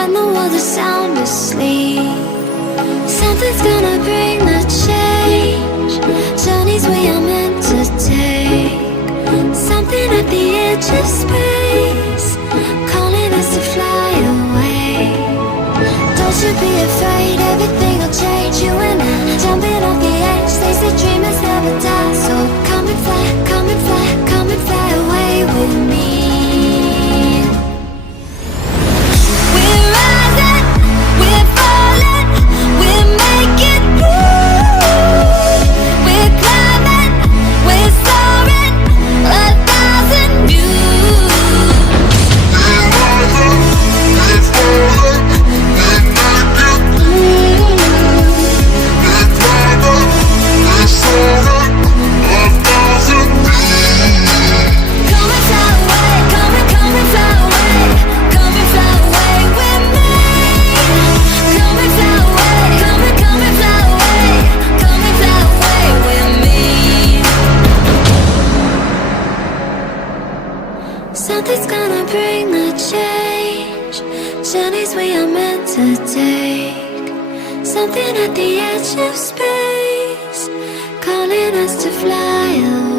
when the world is sound asleep. Something's gonna bring the change. Journeys we are meant to take. Something at the edge of space, calling us to fly away. Don't you be afraid, everything will change. You and I, jumping off the edge. They say dreamers never die. So come and fly, come and fly, come and fly away with me. We're rising, we're falling, we're making moves. We're climbing, we're soaring, 1,000 views. We're rising, we're falling, we're making moves. We're climbing, we're soaring, 1,000 views. Come and fly away, come and fly away, come and fly away with me. Come and fly away, come and fly away, come and fly away with me. Something's gonna bring the change. Journeys we are meant to take. Something at the edge of space, calling us to fly away.